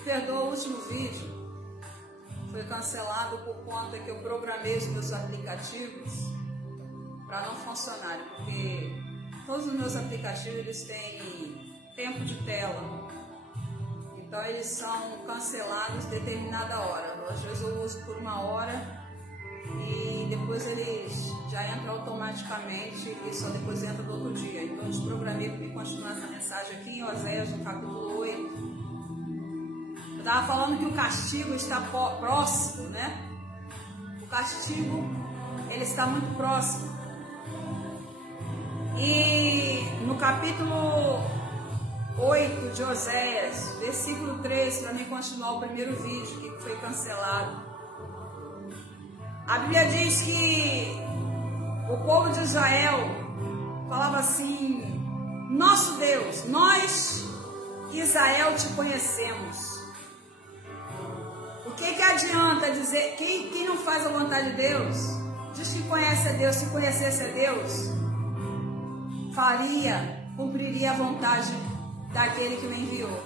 perdoa, o último vídeo foi cancelado por conta que eu programei os meus aplicativos para não funcionarem, porque todos os meus aplicativos eles têm tempo de tela, então eles são cancelados determinada hora. Às vezes eu uso por 1 hora e depois eles já entram automaticamente e só depois entra no outro dia. Então eu desprogramei para continuar essa mensagem aqui em Oséias, no capítulo 8. Eu estava falando que o castigo está próximo, né? O castigo, ele está muito próximo. E no capítulo 8 de Oséias, versículo 3, para mim continuar o primeiro vídeo que foi cancelado, a Bíblia diz que o povo de Israel falava assim: nosso Deus, nós, Israel, te conhecemos. O que adianta dizer, quem não faz a vontade de Deus, diz que conhece a Deus, se conhecesse a Deus, cumpriria a vontade daquele que o enviou.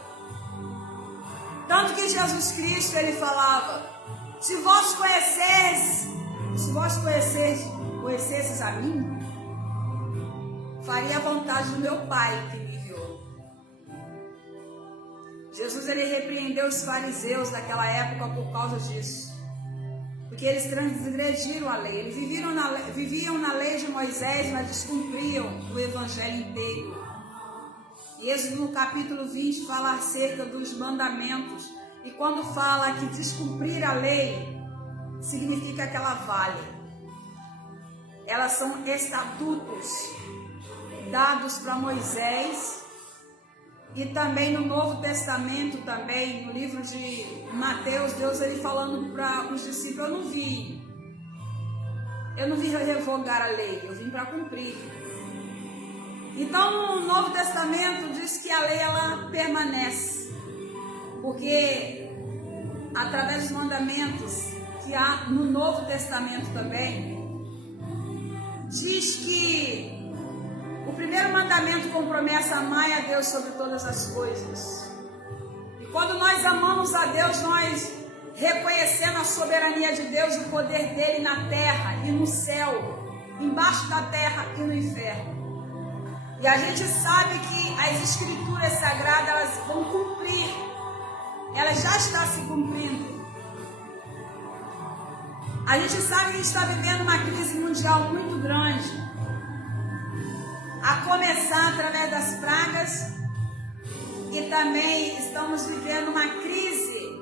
Tanto que Jesus Cristo, ele falava: se vós conhecesses a mim, faria a vontade do meu Pai que me enviou. Jesus, ele repreendeu os fariseus daquela época por causa disso, porque eles transgrediram a lei, eles viviam na lei de Moisés, mas descumpriam o evangelho inteiro. E Êxodo no capítulo 20 fala acerca dos mandamentos, e quando fala que descumprir a lei significa que ela vale. Elas são estatutos dados para Moisés, e também no Novo Testamento, também no livro de Mateus, Deus ele falando para os discípulos: eu não vim revogar a lei, eu vim para cumprir. Então no Novo Testamento diz que a lei ela permanece, porque através dos mandamentos que há no Novo Testamento também, diz que o primeiro mandamento com promessa: amai a Deus sobre todas as coisas. E quando nós amamos a Deus, nós reconhecendo a soberania de Deus, o poder dele na terra e no céu, embaixo da terra e no inferno. E a gente sabe que as escrituras sagradas elas vão cumprir, elas já estão se cumprindo. A gente sabe que a gente está vivendo uma crise mundial muito grande, a começar através das pragas, e também estamos vivendo uma crise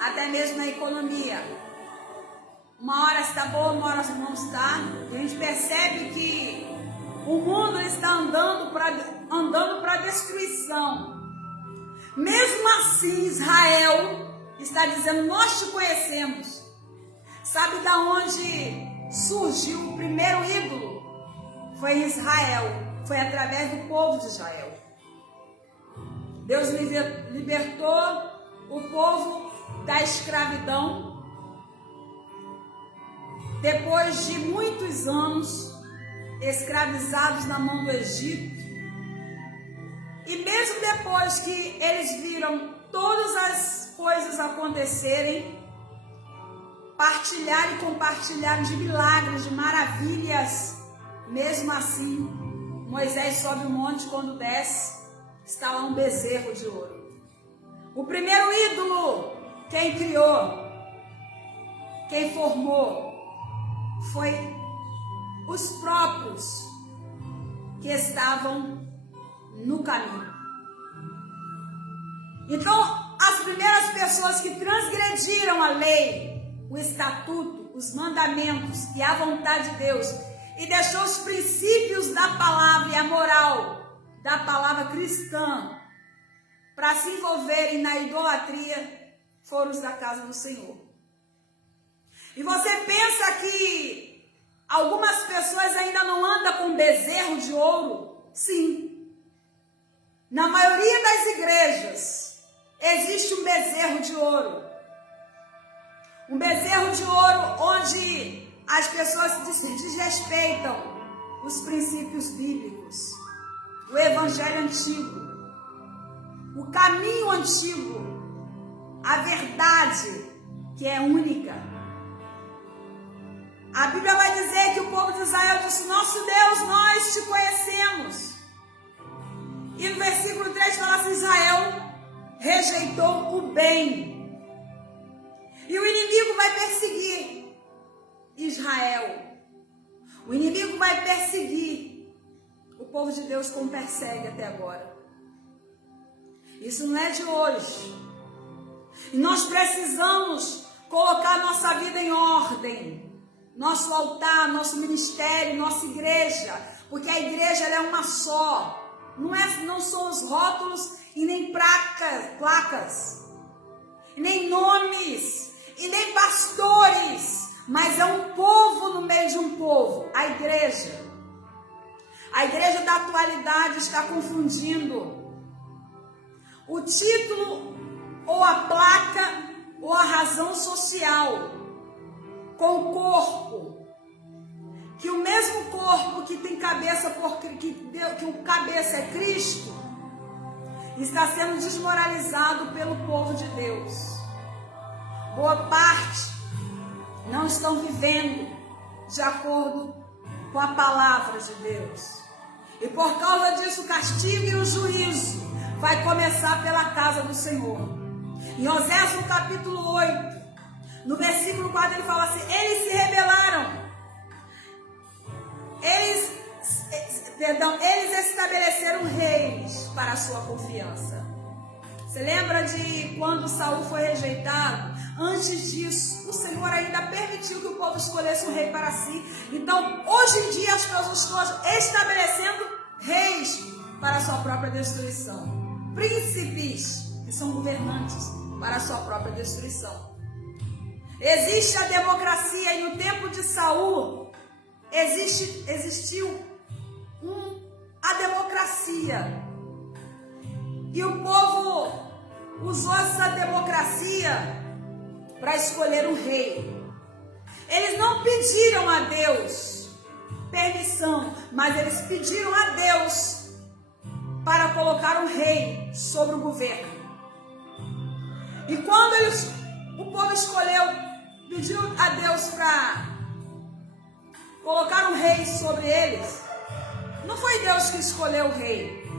até mesmo na economia. Uma hora está boa, uma hora não está, e a gente percebe que o mundo está andando para destruição. Mesmo assim, Israel está dizendo: nós te conhecemos. Sabe da onde surgiu o primeiro ídolo? Foi em Israel, foi através do povo de Israel. Deus libertou o povo da escravidão. Depois de muitos anos escravizados na mão do Egito, e mesmo depois que eles viram todas as coisas acontecerem, partilharam e compartilharam de milagres, de maravilhas, mesmo assim, Moisés sobe o monte, quando desce, está lá um bezerro de ouro. O primeiro ídolo, quem criou, quem formou, foi os próprios que estavam no caminho. Então, as primeiras pessoas que transgrediram a lei, o estatuto, os mandamentos e a vontade de Deus, e deixou os princípios da palavra e a moral da palavra cristã para se envolverem na idolatria, foram os da casa do Senhor. E você pensa que algumas pessoas ainda não andam com bezerro de ouro? Sim. Na maioria das igrejas existe um bezerro de ouro. Um bezerro de ouro onde as pessoas desrespeitam os princípios bíblicos, o evangelho antigo, o caminho antigo, a verdade que é única. A Bíblia vai dizer que o povo de Israel disse: nosso Deus, nós te conhecemos. E no versículo 3 fala assim: Israel rejeitou o bem. E o inimigo vai perseguir Israel. O inimigo vai perseguir o povo de Deus como persegue até agora. Isso não é de hoje. E nós precisamos colocar nossa vida em ordem. Nosso altar, nosso ministério, nossa igreja. Porque a igreja ela é uma só. Não são os rótulos e nem placas. E nem nomes. E nem pastores. Mas é um povo no meio de um povo. A igreja. A igreja da atualidade está confundindo o título ou a placa ou a razão social com o corpo. Que o mesmo corpo que tem cabeça, que o cabeça é Cristo, está sendo desmoralizado pelo povo de Deus. Boa parte não estão vivendo de acordo com a palavra de Deus. E por causa disso o castigo e o juízo vai começar pela casa do Senhor. Em Oséias, no capítulo 8, no versículo 4, ele fala assim: eles se rebelaram. Eles estabeleceram reis para a sua confiança. Você lembra de quando Saul foi rejeitado? Antes disso, o Senhor ainda permitiu que o povo escolhesse um rei para si. Então, hoje em dia, as pessoas estão estabelecendo reis para a sua própria destruição. Príncipes, que são governantes, para a sua própria destruição. Existe a democracia e no tempo de Saul existiu a democracia. E o povo usou essa democracia para escolher um rei. Eles não pediram a Deus permissão, mas eles pediram a Deus para colocar um rei sobre o governo. E quando o povo pediu a Deus para colocar um rei sobre eles, não foi Deus que escolheu o rei,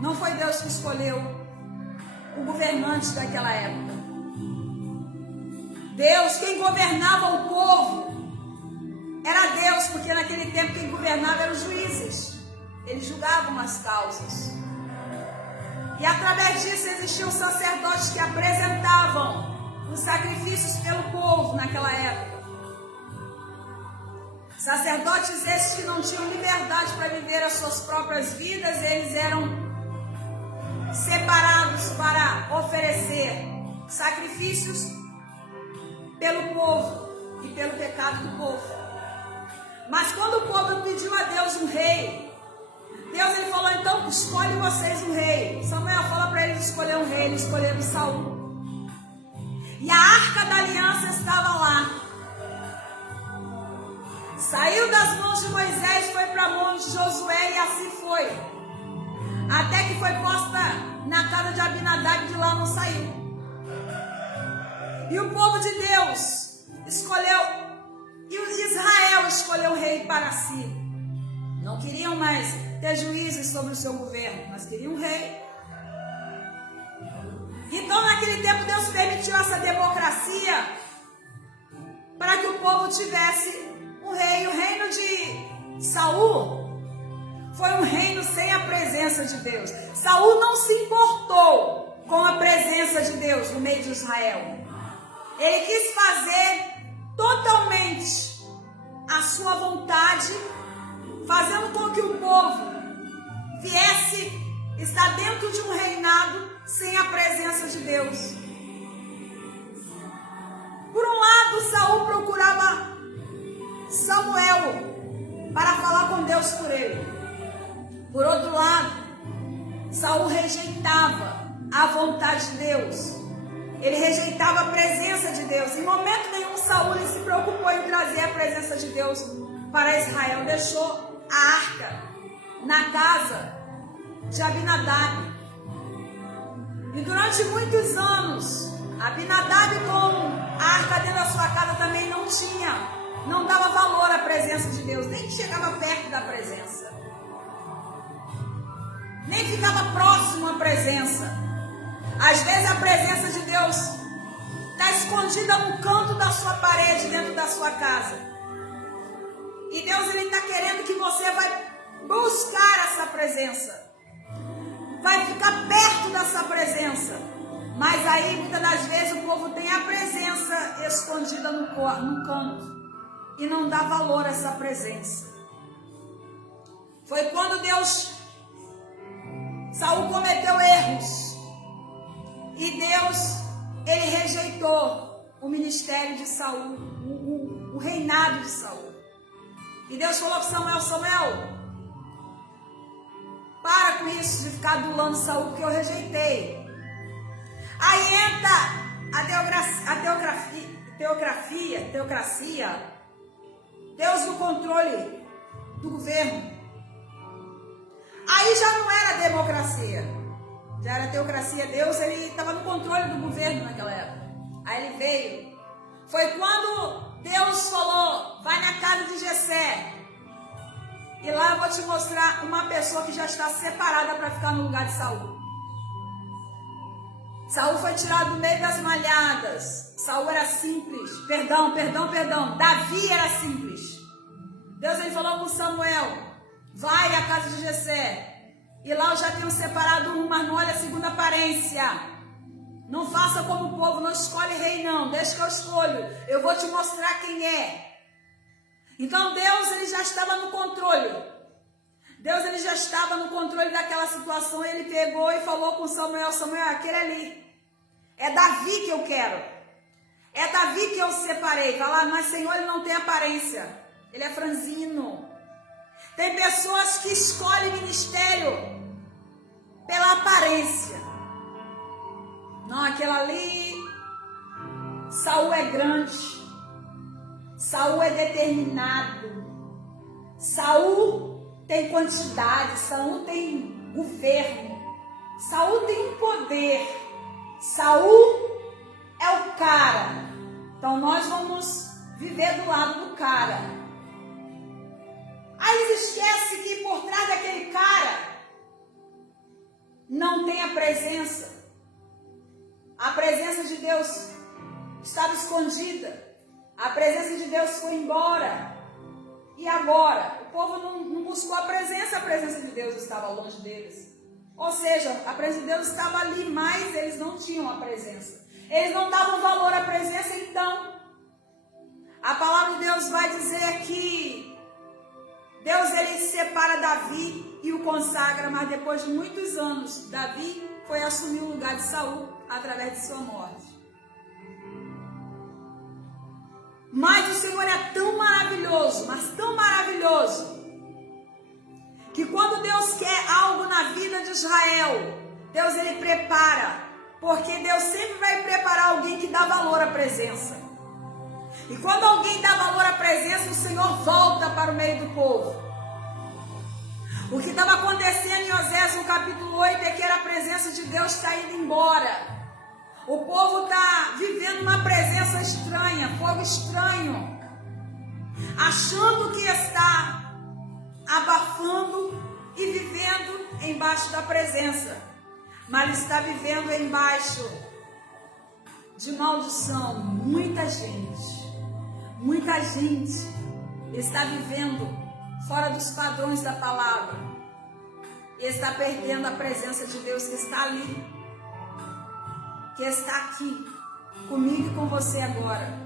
não foi Deus que escolheu o governante daquela época. Deus, quem governava o povo era Deus, porque naquele tempo quem governava eram os juízes. Eles julgavam as causas. E através disso existiam sacerdotes que apresentavam os sacrifícios pelo povo naquela época. Sacerdotes esses que não tinham liberdade para viver as suas próprias vidas, eles eram separados para oferecer sacrifícios pelo povo e pelo pecado do povo. Mas quando o povo pediu a Deus um rei, Deus ele falou: então escolhe vocês um rei. Samuel fala para eles escolher um rei, eles escolheram Saul. E a arca da aliança estava lá. Saiu das mãos de Moisés, foi para a mão de Josué e assim foi. Até que foi posta na casa de Abinadab, de lá não saiu. E o povo de Deus escolheu, e Israel escolheu o rei para si. Não queriam mais ter juízes sobre o seu governo, mas queriam um rei. Então naquele tempo Deus permitiu essa democracia para que o povo tivesse um rei. O reino de Saul foi um reino sem a presença de Deus. Saul não se importou com a presença de Deus no meio de Israel. Ele quis fazer totalmente a sua vontade, fazendo com que o povo viesse estar dentro de um reinado sem a presença de Deus. Por um lado, Saul procurava Samuel para falar com Deus por ele. Por outro lado, Saul rejeitava a vontade de Deus. Ele rejeitava a presença de Deus. Em momento nenhum Saul se preocupou em trazer a presença de Deus para Israel. Deixou a arca na casa de Abinadab. E durante muitos anos, Abinadab com a arca dentro da sua casa também não dava valor à presença de Deus, nem chegava perto da presença, nem ficava próximo à presença. Às vezes a presença de Deus está escondida no canto da sua parede, dentro da sua casa. E Deus está querendo que você vai buscar essa presença, vai ficar perto dessa presença. Mas aí muitas das vezes o povo tem a presença escondida no canto e não dá valor a essa presença. Foi quando Saul cometeu erros e Deus, ele rejeitou o ministério de Saul, o reinado de Saul. E Deus falou para Samuel, para com isso de ficar adulando Saul, porque eu rejeitei. Aí entra a teocracia, Deus no controle do governo. Aí já não era democracia, já era teocracia. Deus, ele estava no controle do governo naquela época. Aí ele veio. Foi quando Deus falou, vai na casa de Jessé, e lá eu vou te mostrar uma pessoa que já está separada para ficar no lugar de Saul. Saul foi tirado do meio das malhadas. Saul era simples. Perdão. Davi era simples. Deus, ele falou com Samuel, vai à casa de Jessé. E lá eu já tenho separado um, mas não olha a segunda aparência. Não faça como o povo, não escolhe rei não. Deixa que eu escolho. Eu vou te mostrar quem é. Então Deus, ele já estava no controle. Deus, ele já estava no controle daquela situação. Ele pegou e falou com Samuel, aquele ali. É Davi que eu quero. É Davi que eu separei. Vai lá, mas Senhor, ele não tem aparência. Ele é franzino. Tem pessoas que escolhem ministério pela aparência. Não, aquela ali. Saul é grande. Saul é determinado. Saul tem quantidade. Saul tem governo. Saul tem um poder. Saul é o cara. Então nós vamos viver do lado do cara. Aí eles esquecem que por trás daquele cara não tem a presença. A presença de Deus estava escondida. A presença de Deus foi embora. E agora? O povo não buscou a presença de Deus estava longe deles. Ou seja, a presença de Deus estava ali, mas eles não tinham a presença. Eles não davam valor à presença, então a palavra de Deus vai dizer que Deus, ele separa Davi e o consagra, mas depois de muitos anos, Davi foi assumir o lugar de Saul através de sua morte. Mas o Senhor é tão maravilhoso, mas tão maravilhoso, que quando Deus quer algo na vida de Israel, Deus, ele prepara, porque Deus sempre vai preparar alguém que dá valor à presença. E quando alguém dá valor à presença, o Senhor volta para o meio do povo. O que estava acontecendo em Osés, no capítulo 8, é que era a presença de Deus está indo embora. O povo está vivendo uma presença estranha, fogo estranho, achando que está abafando e vivendo embaixo da presença, mas está vivendo embaixo de maldição. Muita gente está vivendo fora dos padrões da palavra e está perdendo a presença de Deus que está ali, que está aqui comigo e com você agora.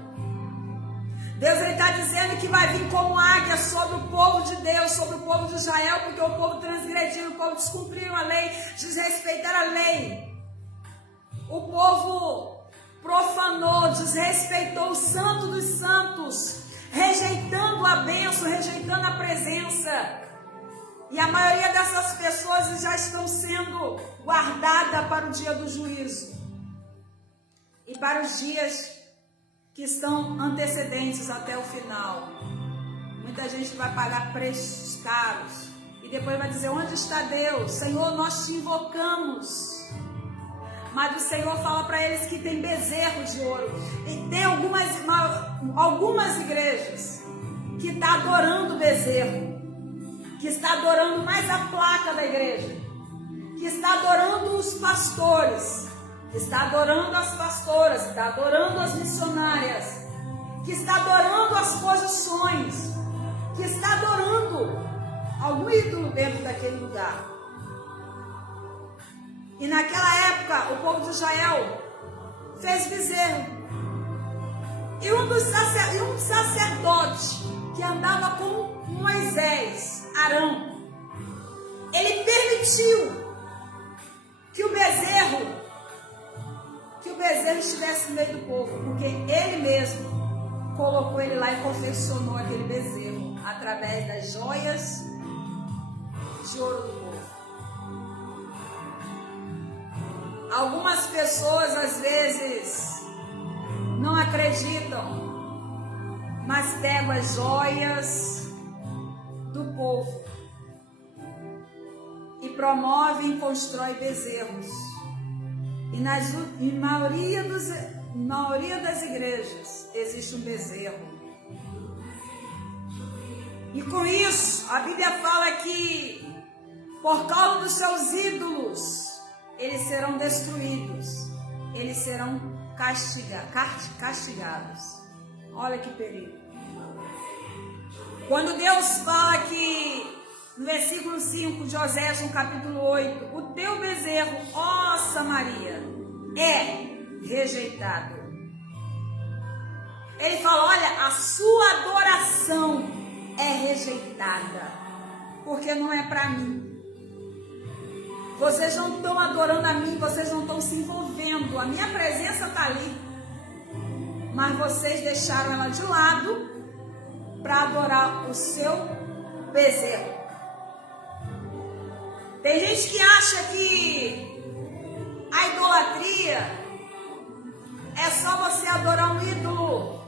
Deus, ele está dizendo que vai vir como águia sobre o povo de Deus, sobre o povo de Israel, porque o povo transgrediu, o povo descumpriu a lei, desrespeitaram a lei. O povo profanou, desrespeitou o santo dos santos, rejeitando a bênção, rejeitando a presença. E a maioria dessas pessoas já estão sendo guardadas para o dia do juízo e para os dias que estão antecedentes até o final. Muita gente vai pagar preços caros e depois vai dizer: onde está Deus? Senhor, nós te invocamos. Mas o Senhor fala para eles que tem bezerro de ouro. E tem algumas igrejas que está adorando o bezerro, que está adorando mais a placa da igreja, que está adorando os pastores, que está adorando as pastoras, que está adorando as missionárias, que está adorando as posições, que está adorando algum ídolo dentro daquele lugar. E naquela época, o povo de Israel fez bezerro. E um sacerdote que andava com Moisés, Arão, ele permitiu que o bezerro estivesse no meio do povo, porque ele mesmo colocou ele lá e confeccionou aquele bezerro através das joias de ouro do povo. Algumas pessoas às vezes não acreditam, mas pegam as joias do povo e promovem e constroem bezerros. E na maioria das igrejas existe um bezerro. E com isso, a Bíblia fala que por causa dos seus ídolos, eles serão destruídos, eles serão castigados. Olha que perigo. Quando Deus fala que, no versículo 5 de Oséias, no capítulo 8, o teu bezerro, ó Samaria, é rejeitado. Ele fala, olha, a sua adoração é rejeitada, porque não é para mim. Vocês não estão adorando a mim, vocês não estão se envolvendo. A minha presença está ali. Mas vocês deixaram ela de lado para adorar o seu bezerro. Tem gente que acha que a idolatria é só você adorar um ídolo,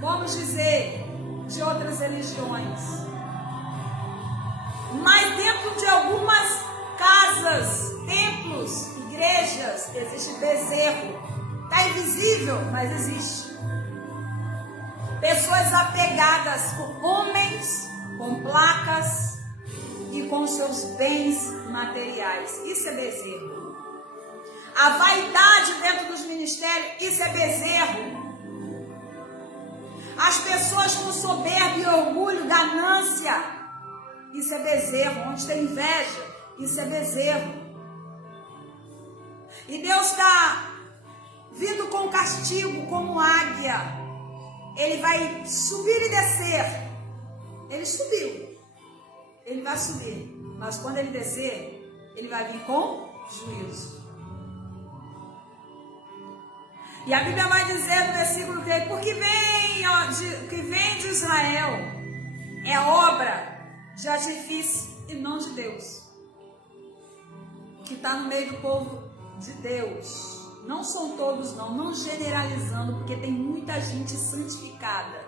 vamos dizer, de outras religiões. Mas dentro de algumas casas, templos, igrejas, existe bezerro. Está invisível, mas existe. Pessoas apegadas com homens, com placas e com seus bens materiais. Isso é bezerro. A vaidade dentro dos ministérios, isso é bezerro. As pessoas com soberba e orgulho, ganância, isso é bezerro. Onde tem inveja, isso é bezerro. E Deus está vindo com castigo como águia. Ele vai subir e descer. Ele subiu. Ele vai subir. Mas quando ele descer, ele vai vir com juízo. E a Bíblia vai dizer no versículo 3, porque o que vem de Israel é obra de artifício e não de Deus. O que está no meio do povo de Deus, não são todos não generalizando, porque tem muita gente santificada,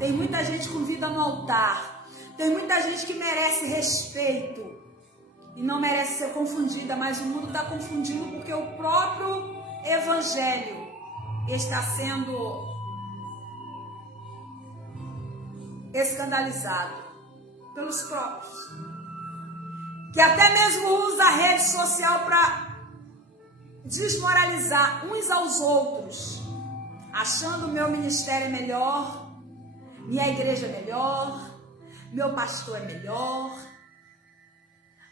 tem muita gente com vida no altar, tem muita gente que merece respeito e não merece ser confundida, mas o mundo está confundindo porque o próprio evangelho está sendo escandalizado pelos próprios, que até mesmo usa a rede social para desmoralizar uns aos outros, achando o meu ministério é melhor, minha igreja é melhor, meu pastor é melhor,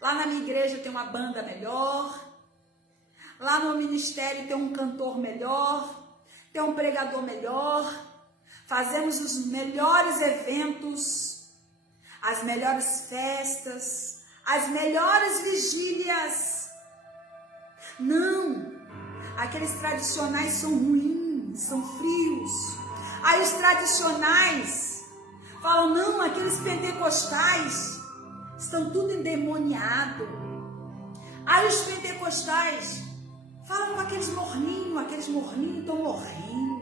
lá na minha igreja tem uma banda melhor, lá no ministério tem um cantor melhor, tem um pregador melhor, fazemos os melhores eventos, as melhores festas, as melhores vigílias. Não, aqueles tradicionais são ruins, são frios. Aí os tradicionais falam, não, aqueles pentecostais estão tudo endemoniados. Aí os pentecostais falam com aqueles morninhos estão morrendo.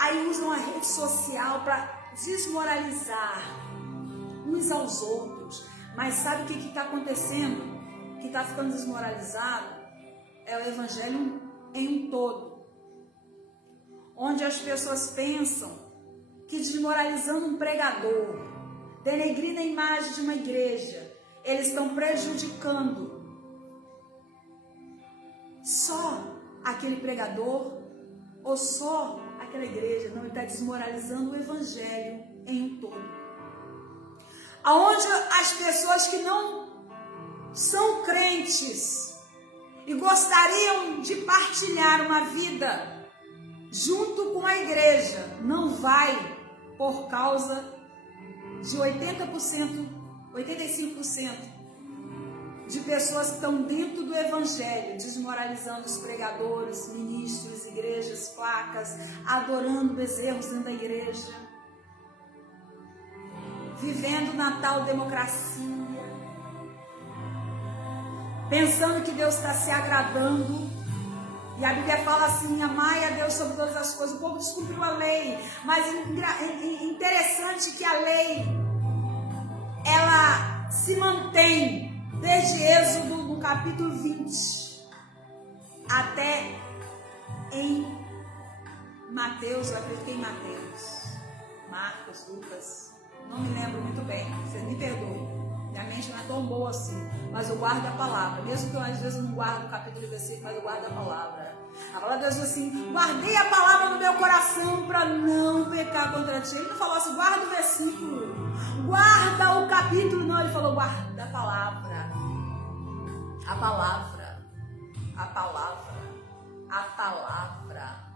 Aí usam a rede social para desmoralizar uns aos outros. Mas sabe o que está acontecendo? Que está ficando desmoralizado? é o evangelho em um todo, onde as pessoas pensam que desmoralizando um pregador, denegrindo a imagem de uma igreja, eles estão prejudicando só aquele pregador ou só aquela igreja. Não, ele está desmoralizando o evangelho em um todo. Aonde as pessoas que não são crentes e gostariam de partilhar uma vida junto com a igreja, não vai por causa de 80%, 85% de pessoas que estão dentro do evangelho, desmoralizando os pregadores, ministros, igrejas, placas, adorando bezerros dentro da igreja, vivendo na tal democracia, pensando que Deus está se agradando. E a Bíblia fala assim: amai a Deus sobre todas as coisas. O povo descumpriu a lei, mas interessante que a lei, ela se mantém desde Êxodo, no capítulo 20, até em Mateus, eu acredito que em Mateus, Marcos, Lucas, não me lembro muito bem, vocês me perdoem. Minha mente não é tão boa assim, mas eu guardo a palavra. Mesmo que eu às vezes não guardo o capítulo e versículo, mas eu guardo a palavra. A palavra de Deus diz assim: guardei a palavra no meu coração para não pecar contra ti. Ele não falou assim, guarda o versículo, guarda o capítulo. Não, ele falou, guarda a palavra. A palavra. A palavra. A palavra.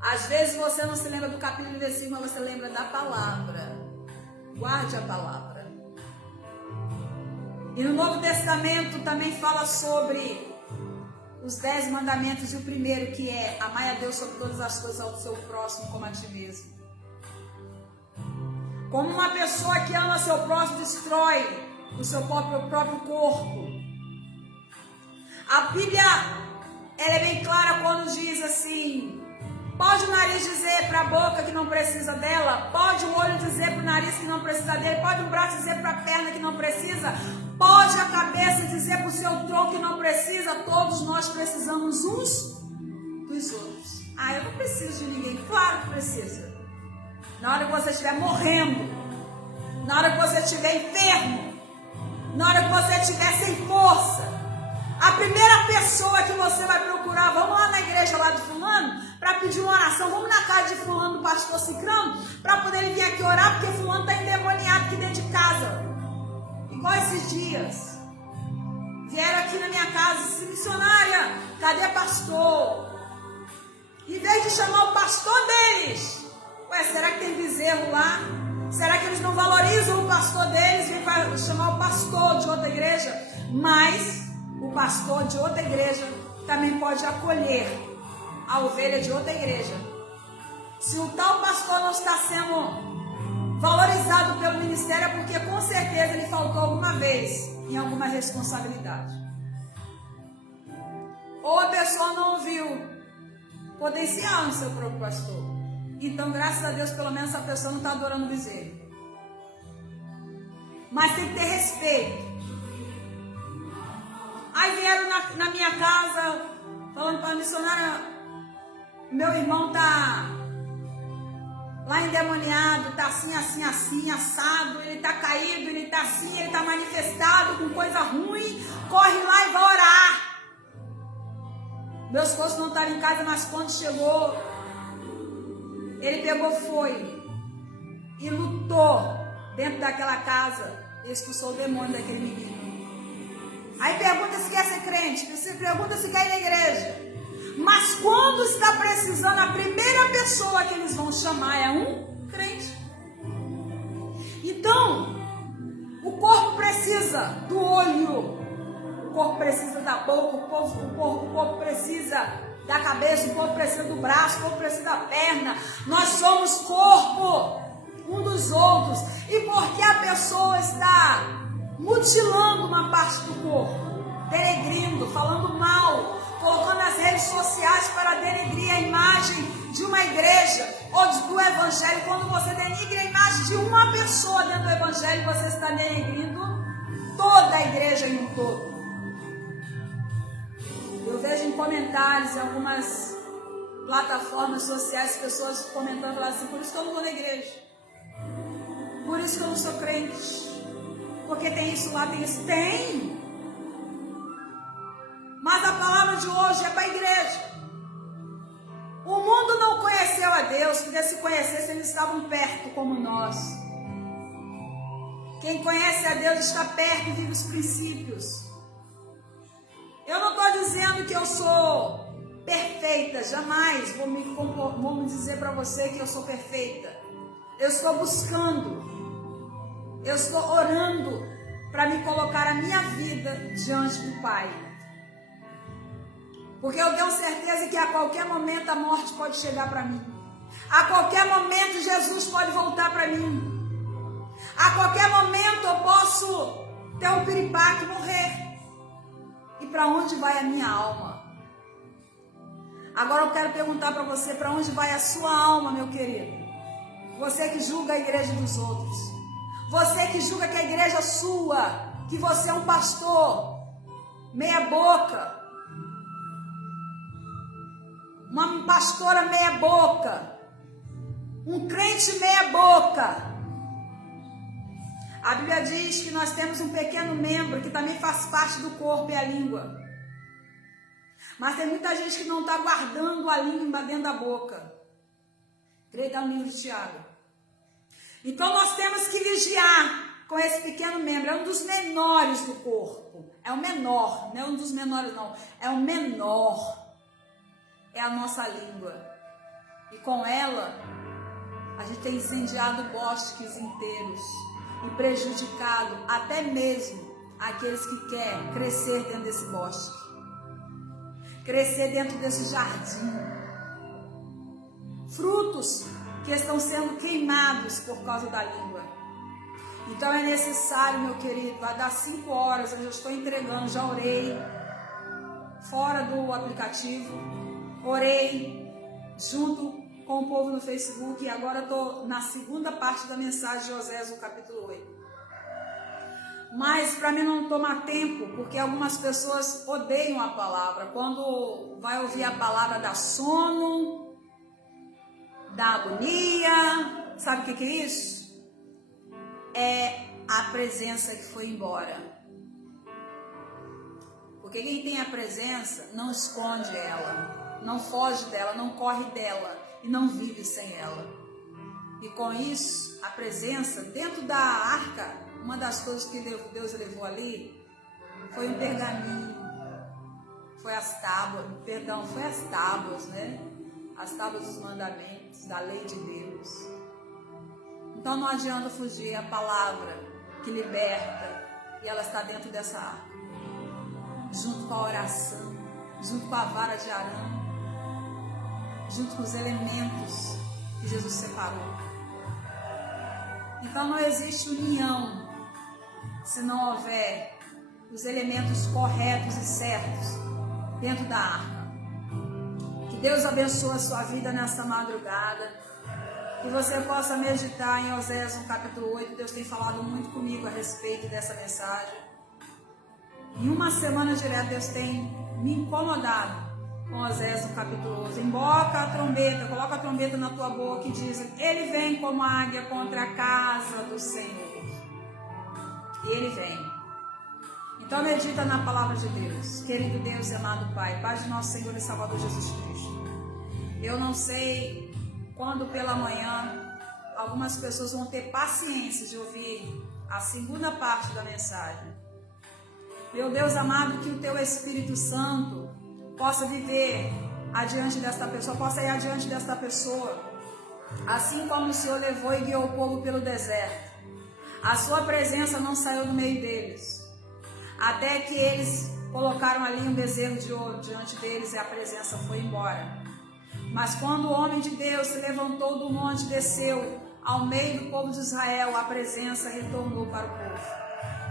Às vezes você não se lembra do capítulo e versículo, mas você lembra da palavra. Guarde a palavra. E no Novo Testamento também fala sobre os 10 mandamentos. E o primeiro, que é amai a Deus sobre todas as coisas, ao seu próximo como a ti mesmo. Como uma pessoa que ama seu próximo destrói o seu próprio corpo. A Bíblia, ela é bem clara quando diz assim: pode o nariz dizer para a boca que não precisa dela? Pode o olho dizer para o nariz que não precisa dele? Pode o braço dizer para a perna que não precisa? Pode a cabeça dizer para o seu tronco que não precisa? Todos nós precisamos uns dos outros. Ah, eu não preciso de ninguém. Claro que precisa. Na hora que você estiver morrendo, na hora que você estiver enfermo, na hora que você estiver sem força, a primeira pessoa que você vai procurar: vamos lá na igreja lá do fulano para pedir uma oração, vamos na casa de fulano, do pastor Cicrano, para poder ele vir aqui orar, porque fulano está endemoniado aqui dentro de casa. Igual esses dias, vieram aqui na minha casa, disse: missionária, cadê pastor? Em vez de chamar o pastor deles, ué, será que tem bezerro lá? Será que eles não valorizam o pastor deles? Vem para chamar o pastor de outra igreja? Mas o pastor de outra igreja também pode acolher a ovelha de outra igreja. Se o tal pastor não está sendo valorizado pelo ministério, é porque com certeza ele faltou alguma vez em alguma responsabilidade. Ou a pessoa não ouviu potencial no seu próprio pastor. Então, graças a Deus, pelo menos a pessoa não está adorando o bezerro. Mas tem que ter respeito. Aí vieram na minha casa, falando para a missionária: meu irmão tá lá endemoniado, tá assim, assim, assim, assado, ele tá caído, ele tá assim, ele tá manifestado com coisa ruim, corre lá e vai orar. Meu esposo não estava em casa, mas quando chegou, ele pegou, foi e lutou dentro daquela casa, e expulsou o demônio daquele menino. Aí pergunta se quer ser crente, pergunta se quer ir na igreja. Mas quando está precisando, a primeira pessoa que eles vão chamar é um crente. Então, o corpo precisa do olho, o corpo precisa da boca, o corpo precisa da cabeça, o corpo precisa do braço, o corpo precisa da perna. Nós somos corpo um dos outros. E porque a pessoa está mutilando uma parte do corpo, denegrindo, falando mal, colocando nas redes sociais para denegrir a imagem de uma igreja ou do evangelho. Quando você denigre a imagem de uma pessoa dentro do evangelho, você está denegrindo toda a igreja em um todo. vejo comentários em algumas plataformas sociais, pessoas comentando, falando assim, por isso que eu não vou na igreja. Por isso que eu não sou crente. Porque tem isso lá, tem isso. Tem. Mas a palavra de hoje é para a igreja. O mundo não conheceu a Deus, porque se conhecesse eles estavam perto como nós. Quem conhece a Deus está perto e vive os princípios. Eu não estou dizendo que eu sou perfeita, jamais vou me dizer para você que eu sou perfeita. Eu estou buscando, eu estou orando para me colocar a minha vida diante do Pai. Porque eu tenho certeza que a qualquer momento a morte pode chegar para mim. A qualquer momento Jesus pode voltar para mim. A qualquer momento eu posso ter um piripaque e morrer. E para onde vai a minha alma? Agora eu quero perguntar para você, para onde vai a sua alma, meu querido? Você que julga a igreja dos outros. Você que julga que a igreja é sua, que você é um pastor meia boca. Uma pastora meia boca. Um crente meia boca. A Bíblia diz que nós temos um pequeno membro que também faz parte do corpo, é a língua. Mas tem muita gente que não está guardando a língua dentro da boca. Creio que está no livro de Tiago. Então nós temos que vigiar com esse pequeno membro. É um dos menores do corpo. É o menor, não é um dos menores não. É o menor. É a nossa língua. E com ela, a gente tem incendiado bosques inteiros. E prejudicado até mesmo aqueles que querem crescer dentro desse bosque. Crescer dentro desse jardim. Frutos que estão sendo queimados por causa da língua. Então é necessário, meu querido, vai dar 5 horas, eu já estou entregando, já orei fora do aplicativo, orei junto com o povo no Facebook e agora estou na segunda parte da mensagem de Oséias, no capítulo 8. Mas para mim não tomar tempo, porque algumas pessoas odeiam a palavra. Quando vai ouvir a palavra dá sono, dá agonia. Sabe o que é isso? É a presença que foi embora. Porque quem tem a presença não esconde ela, não foge dela, não corre dela e não vive sem ela. E com isso, a presença dentro da arca, uma das coisas que Deus levou ali foi um pergaminho, foi as tábuas, né? As tábuas dos mandamentos, da lei de Deus. Então não adianta fugir, a palavra que liberta, e ela está dentro dessa arca, junto com a oração, junto com a vara de Arão, junto com os elementos que Jesus separou. Então não existe união se não houver os elementos corretos e certos dentro da arca. Que Deus abençoe a sua vida nesta madrugada. Que você possa meditar em Oséias no capítulo 8. Deus tem falado muito comigo a respeito dessa mensagem. Em uma semana direta Deus tem me incomodado com Oséias no capítulo 11. Emboca a trombeta, coloca a trombeta na tua boca e diz: ele vem como águia contra a casa do Senhor. E ele vem. Então medita na palavra de Deus. Querido Deus e amado Pai, Pai de nosso Senhor e Salvador Jesus Cristo. Eu não sei quando pela manhã algumas pessoas vão ter paciência de ouvir a segunda parte da mensagem. Meu Deus amado, que o Teu Espírito Santo possa viver adiante desta pessoa, possa ir adiante desta pessoa, assim como o Senhor levou e guiou o povo pelo deserto. A sua presença não saiu do meio deles, até que eles colocaram ali um bezerro de ouro diante deles e a presença foi embora. Mas quando o homem de Deus se levantou do monte e desceu ao meio do povo de Israel, a presença retornou para o povo.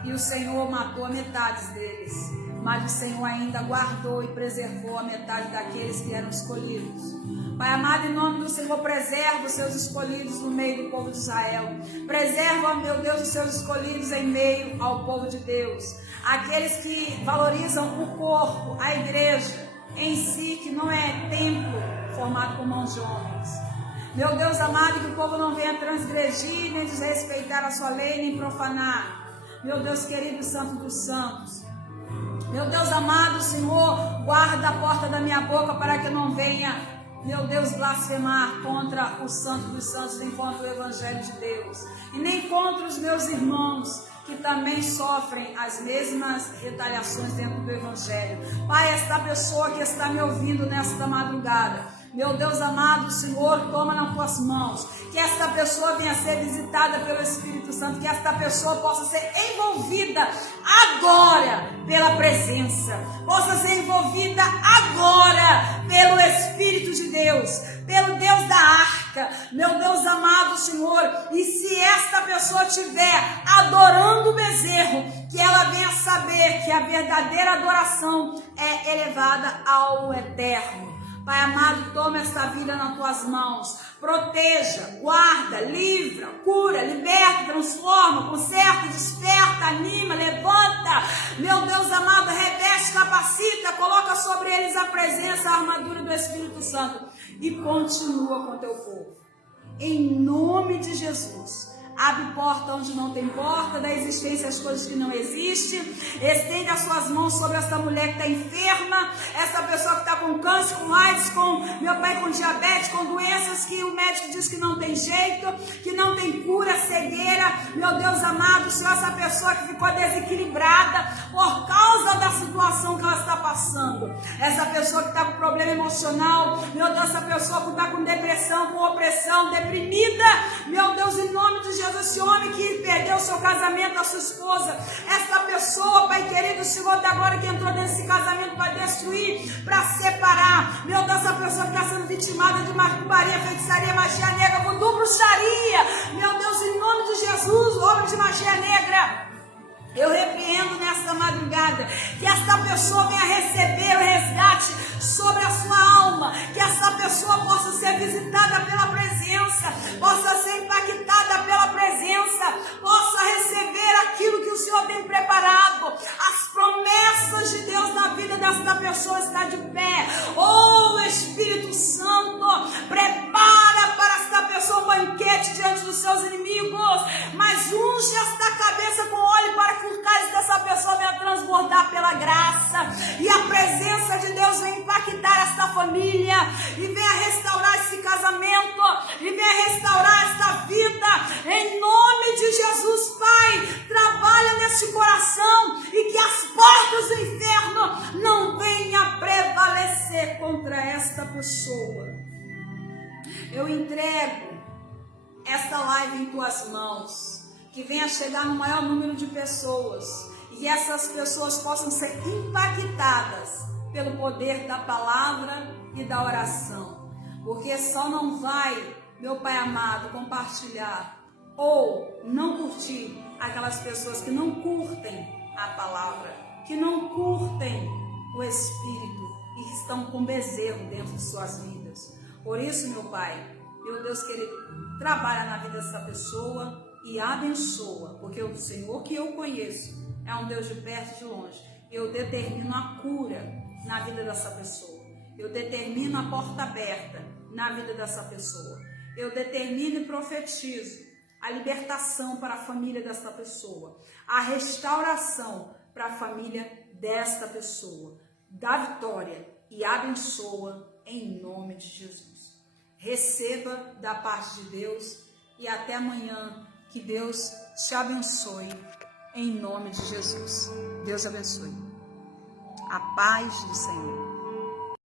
E o Senhor matou a metade deles, mas o Senhor ainda guardou e preservou a metade daqueles que eram escolhidos. Pai amado, em nome do Senhor, preserva os seus escolhidos no meio do povo de Israel. Preserva, meu Deus, os seus escolhidos em meio ao povo de Deus. Aqueles que valorizam o corpo, a igreja. em si, que não é templo formado por mãos de homens. Meu Deus amado, que o povo não venha transgredir, nem desrespeitar a sua lei, nem profanar. Meu Deus querido, Santo dos Santos. Meu Deus amado, Senhor, guarda a porta da minha boca para que eu não venha, meu Deus, blasfemar contra o Santo dos Santos, nem contra o Evangelho de Deus. E nem contra os meus irmãos, que também sofrem as mesmas retaliações dentro do Evangelho. Pai, esta pessoa que está me ouvindo nesta madrugada, meu Deus amado, Senhor, toma nas tuas mãos, que esta pessoa venha ser visitada pelo Espírito Santo, que esta pessoa possa ser envolvida agora pela presença, possa ser envolvida agora pelo Espírito de Deus, pelo Deus da arca, meu Deus amado, Senhor. E se esta pessoa estiver adorando o bezerro, que ela venha saber que a verdadeira adoração é elevada ao eterno. Pai amado, toma esta vida nas tuas mãos, proteja, guarda, livra, cura, liberta, transforma, conserta, desperta, anima, levanta, meu Deus amado, reveste, capacita, coloca sobre eles a presença, a armadura do Espírito Santo e continua com teu povo, em nome de Jesus. Abre porta onde não tem porta, dá existência às coisas que não existem. Estende as suas mãos sobre essa mulher que está enferma, essa pessoa que está com câncer, com AIDS, com, meu pai, com diabetes, com doenças que o médico diz que não tem jeito, que não tem cura, cegueira. Meu Deus amado, Senhor, essa pessoa que ficou desequilibrada por causa da situação que ela está passando. Essa pessoa que está com problema emocional, meu Deus, essa pessoa que está com depressão, com opressão, deprimida, meu Deus, em nome de Jesus. Esse homem que perdeu o seu casamento, a sua esposa, essa pessoa, Pai querido, Senhor, da agora que entrou nesse casamento para destruir, para separar, meu Deus, essa pessoa que está sendo vitimada de macumbaria, feitiçaria, magia negra, voodoo, bruxaria, meu Deus, em nome de Jesus, obra de magia negra, eu repreendo nesta madrugada, que esta pessoa venha receber o resgate sobre a sua alma, que essa pessoa possa ser visitada pela presença, possa ser impactada pela presença, possa receber aquilo que o Senhor tem preparado, as promessas de Deus na vida desta pessoa está de pé. Oh Espírito Santo, prepara para esta pessoa um banquete diante dos seus inimigos, mas unge esta cabeça com óleo para que o cálice dessa pessoa venha transbordar pela graça, e a presença de Deus venha impactar esta família, e venha restaurar esse casamento, e venha restaurar esta vida, em nome de Jesus. Pai, trabalha nesse coração, e que as portas do inferno não venham prevalecer contra esta pessoa. Eu entrego esta live em tuas mãos, que venha chegar no maior número de pessoas, e essas pessoas possam ser impactadas pelo poder da palavra e da oração, porque só não vai, meu Pai amado, compartilhar ou não curtir aquelas pessoas que não curtem a palavra, que não curtem o Espírito e que estão com bezerro dentro de suas vidas. Por isso, meu Pai, meu Deus querido, trabalha na vida dessa pessoa e abençoa, porque o Senhor que eu conheço é um Deus de perto e de longe. Eu determino a cura na vida dessa pessoa, eu determino a porta aberta na vida dessa pessoa, eu determino e profetizo a libertação para a família desta pessoa, a restauração para a família desta pessoa, dá vitória e abençoa em nome de Jesus. Receba da parte de Deus e até amanhã. Que Deus te abençoe em nome de Jesus. Deus abençoe. A paz do Senhor.